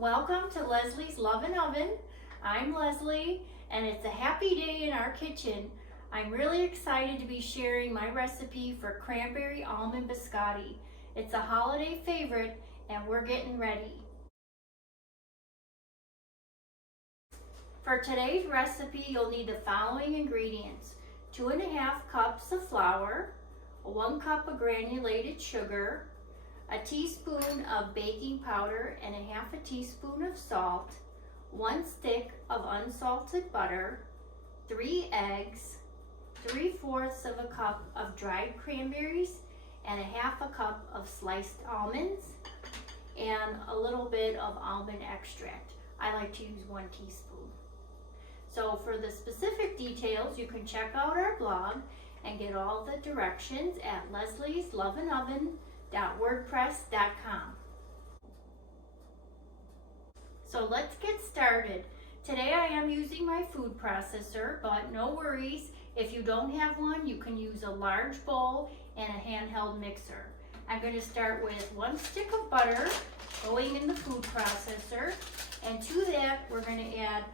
Welcome to Leslie's Lovin' Oven. I'm Leslie, and it's a happy day in our kitchen. I'm really excited to be sharing my recipe for Cranberry-Almond Biscotti. It's a holiday favorite, and we're getting ready. For today's recipe, you'll need the following ingredients: 2½ cups of flour, 1 cup of granulated sugar, a teaspoon of baking powder and 1/2 teaspoon of salt, 1 stick of unsalted butter, 3 eggs, 3/4 of a cup of dried cranberries, and 1/2 cup of sliced almonds, and a little bit of almond extract. I like to use 1 teaspoon. So for the specific details, you can check out our blog and get all the directions at leslieslovinoven.wordpress.com. So let's get started. Today I am using my food processor, but no worries. If you don't have one, you can use a large bowl and a handheld mixer. I'm going to start with 1 stick of butter going in the food processor, and to that we're going to add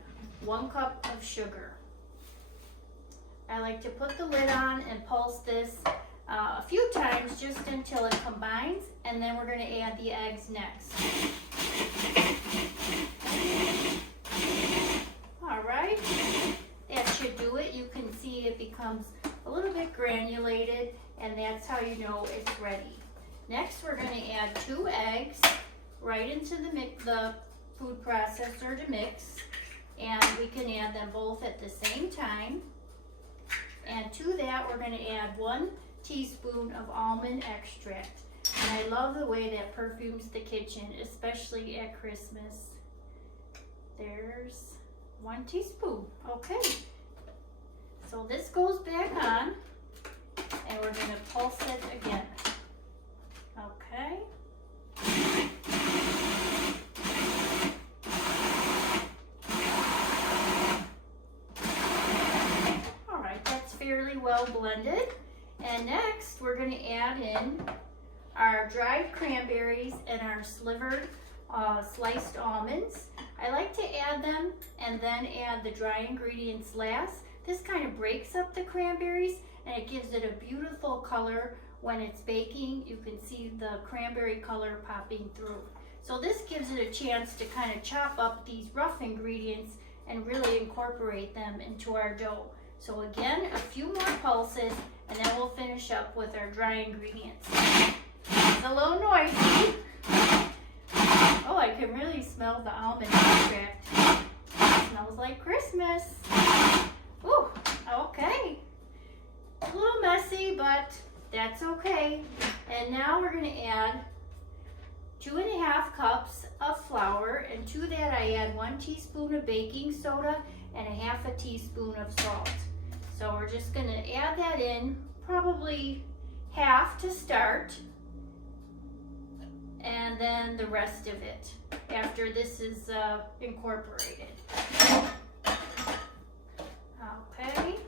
1 cup of sugar. I like to put the lid on and pulse this a few times just until it combines, and then we're going to add the eggs next. Alright, that should do it. You can see it becomes a little bit granulated, and that's how you know it's ready. Next, we're going to add 2 eggs right into the food processor to mix, and we can add them both at the same time. And to that, we're going to add 1 teaspoon of almond extract. And I love the way that perfumes the kitchen, especially at Christmas. There's 1 teaspoon. Okay. So this goes back on, and we're going to pulse it again. Okay. Fairly well blended. And next we're going to add in our dried cranberries and our slivered sliced almonds. I like to add them and then add the dry ingredients last. This kind of breaks up the cranberries and it gives it a beautiful color. When it's baking, you can see the cranberry color popping through. So this gives it a chance to kind of chop up these rough ingredients and really incorporate them into our dough. So again, a few more pulses, and then we'll finish up with our dry ingredients. It's a little noisy. Oh, I can really smell the almond extract. It smells like Christmas. Ooh, okay. A little messy, but that's okay. And now we're going to add 2½ cups of flour, and to that I add 1 teaspoon of baking soda and 1/2 teaspoon of salt. So we're just going to add that in, probably half to start, and then the rest of it after this is incorporated. Okay.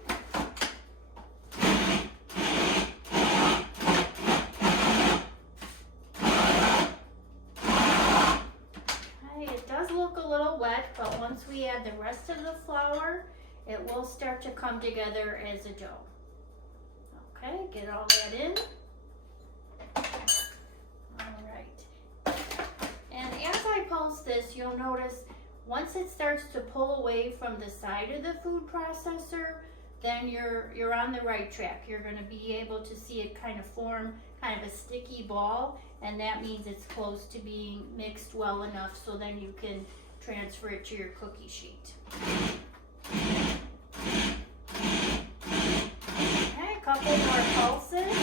It does look a little wet, but once we add the rest of the flour, it will start to come together as a dough. Okay, get all that in. All right. And as I pulse this, you'll notice once it starts to pull away from the side of the food processor, then you're on the right track. You're going to be able to see it kind of form kind of a sticky ball, and that means it's close to being mixed well enough so then you can transfer it to your cookie sheet. Okay, a couple more pulses.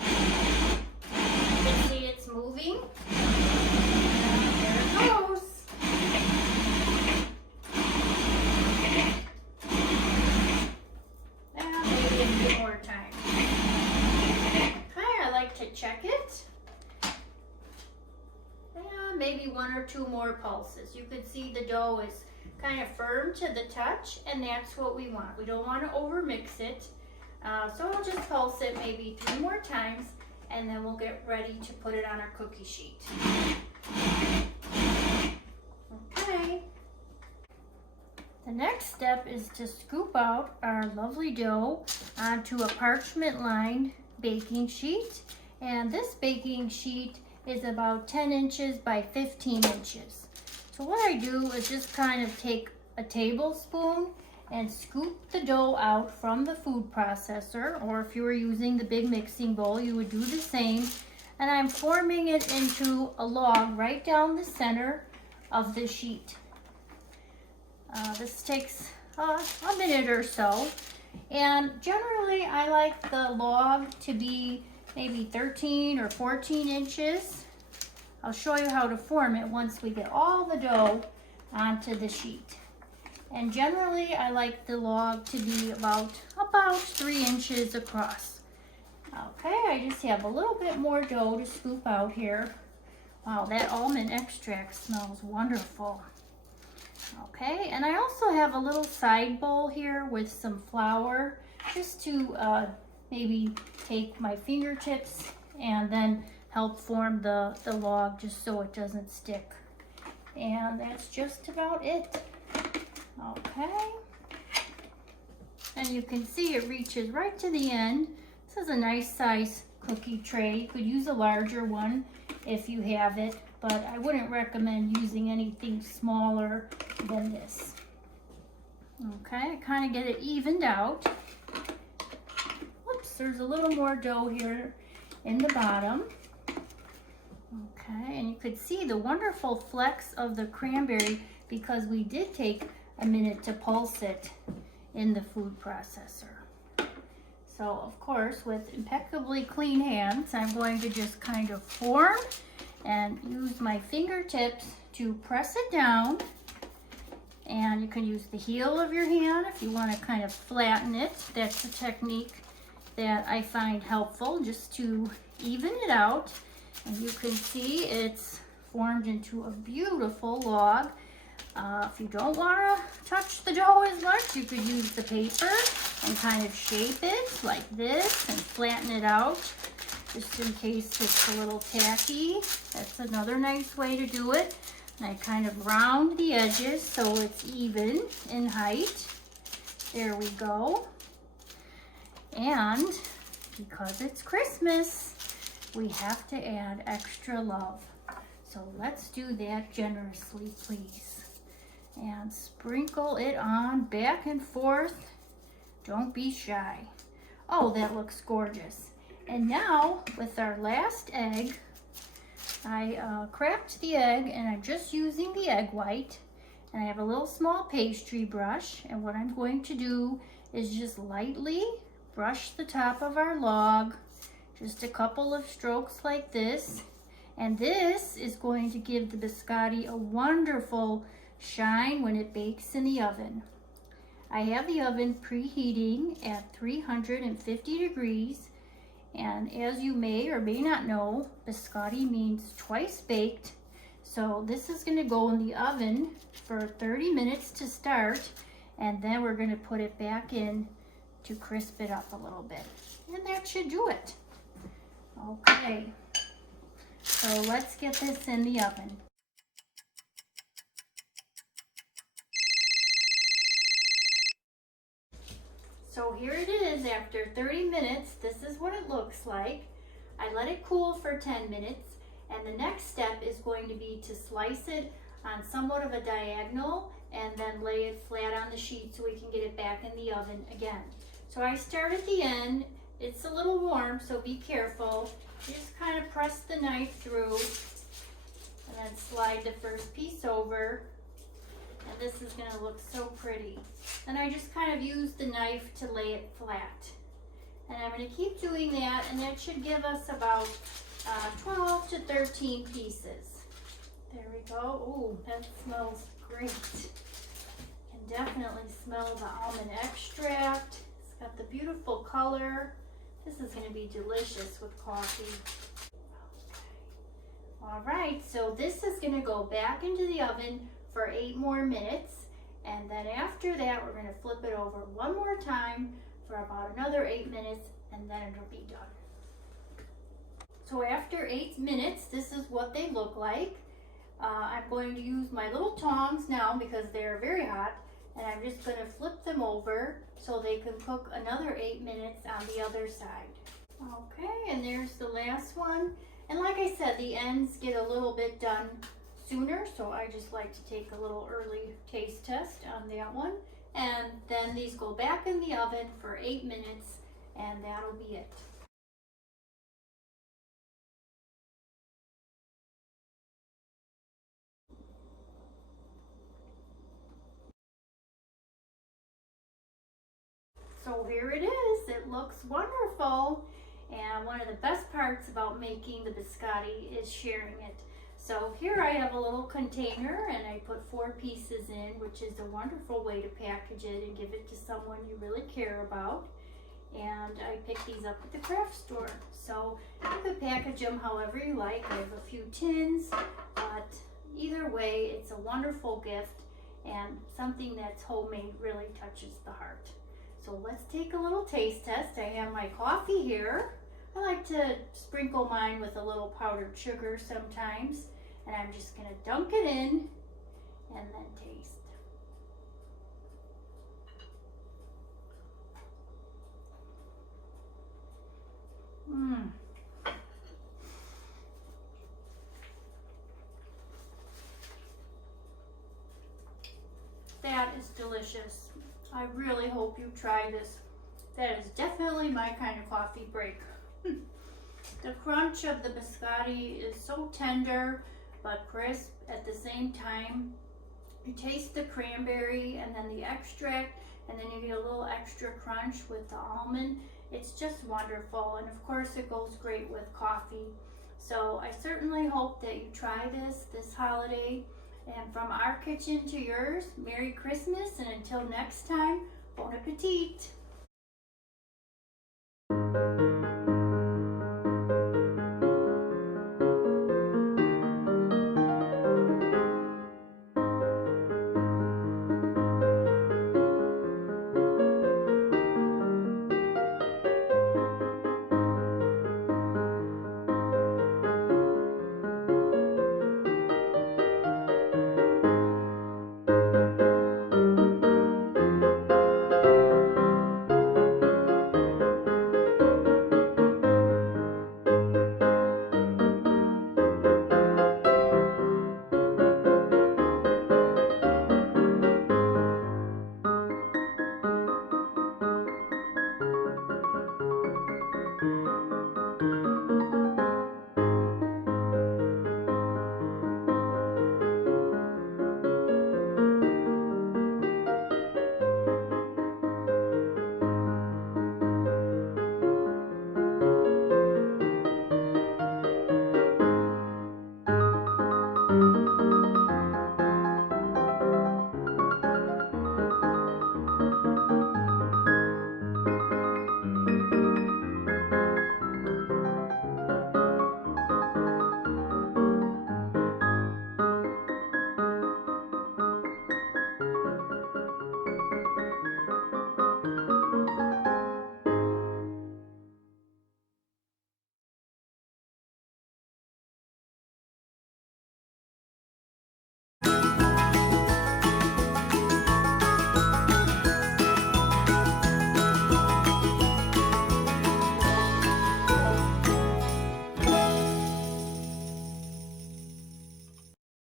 You can see it's moving. There it goes. And maybe a few more times. Okay, I like to check it. And maybe 1 or 2 more pulses. You can see the dough is kind of firm to the touch, and that's what we want. We don't want to overmix it. So we'll just pulse it maybe 3 more times, and then we'll get ready to put it on our cookie sheet. next step is to scoop out our lovely dough onto a parchment-lined baking sheet. And this baking sheet is about 10 inches by 15 inches. So what I do is just kind of take a tablespoon and scoop the dough out from the food processor, or if you were using the big mixing bowl, you would do the same. And I'm forming it into a log right down the center of the sheet. This takes a minute or so. And generally, I like the log to be maybe 13 or 14 inches. I'll show you how to form it once we get all the dough onto the sheet. And generally, I like the log to be about 3 inches across. Okay, I just have a little bit more dough to scoop out here. Wow, that almond extract smells wonderful. Okay, and I also have a little side bowl here with some flour, just to maybe take my fingertips and then help form the log just so it doesn't stick. And that's just about it. Okay, and you can see it reaches right to the end. This is a nice size cookie tray. You could use a larger one if you have it, but I wouldn't recommend using anything smaller than this. Okay, I kind of get it evened out. Whoops, there's a little more dough here in the bottom. Okay, and you could see the wonderful flecks of the cranberry because we did take a minute to pulse it in the food processor. So of course, with impeccably clean hands, I'm going to just kind of form and use my fingertips to press it down. And you can use the heel of your hand if you want to kind of flatten it. That's a technique that I find helpful, just to even it out. And you can see it's formed into a beautiful log. If you don't want to touch the dough as much, you could use the paper and kind of shape it like this and flatten it out, just in case it's a little tacky. That's another nice way to do it. And I kind of round the edges so it's even in height. There we go. And because it's Christmas, we have to add extra love. So let's do that generously, please. And sprinkle it on back and forth. Don't be shy. Oh, that looks gorgeous. And now, with our last egg, I cracked the egg and I'm just using the egg white. And I have a little small pastry brush. And what I'm going to do is just lightly brush the top of our log. Just a couple of strokes like this. And this is going to give the biscotti a wonderful shine when it bakes in the oven. I have the oven preheating at 350 degrees, and as you may or may not know, biscotti means twice baked. So this is going to go in the oven for 30 minutes to start, and then we're going to put it back in to crisp it up a little bit. And that should do it. Okay, so let's get this in the oven. So here it is after 30 minutes. This is what it looks like. I let it cool for 10 minutes, and the next step is going to be to slice it on somewhat of a diagonal and then lay it flat on the sheet so we can get it back in the oven again. So I start at the end. It's a little warm, so be careful. You just kind of press the knife through and then slide the first piece over. And this is going to look so pretty. Then I just kind of use the knife to lay it flat. And I'm going to keep doing that, and that should give us about 12 to 13 pieces. There we go. Ooh, that smells great. You can definitely smell the almond extract. It's got the beautiful color. This is going to be delicious with coffee. All right, so this is going to go back into the oven for 8 more minutes, and then after that we're going to flip it over one more time for about another 8 minutes, and then it'll be done. So after 8 minutes, this is what they look like. I'm going to use my little tongs now because they're very hot and I'm just going to flip them over so they can cook another 8 minutes on the other side. Okay, and there's the last one. And like I said, the ends get a little bit done sooner, so I just like to take a little early taste test on that one. And then these go back in the oven for 8 minutes, and that'll be it. So here it is. It looks wonderful. And one of the best parts about making the biscotti is sharing it. So here I have a little container and I put 4 pieces in, which is a wonderful way to package it and give it to someone you really care about. And I picked these up at the craft store. So you could package them however you like. I have a few tins, but either way, it's a wonderful gift, and something that's homemade really touches the heart. So let's take a little taste test. I have my coffee here. I like to sprinkle mine with a little powdered sugar sometimes. And I'm just going to dunk it in and then taste. That is delicious. I really hope you try this. That is definitely my kind of coffee break. The crunch of the biscotti is so tender but crisp at the same time. You taste the cranberry and then the extract, and then you get a little extra crunch with the almond. It's just wonderful, and of course it goes great with coffee. So I certainly hope that you try this holiday. And from our kitchen to yours, Merry Christmas, and until next time, bon appetit!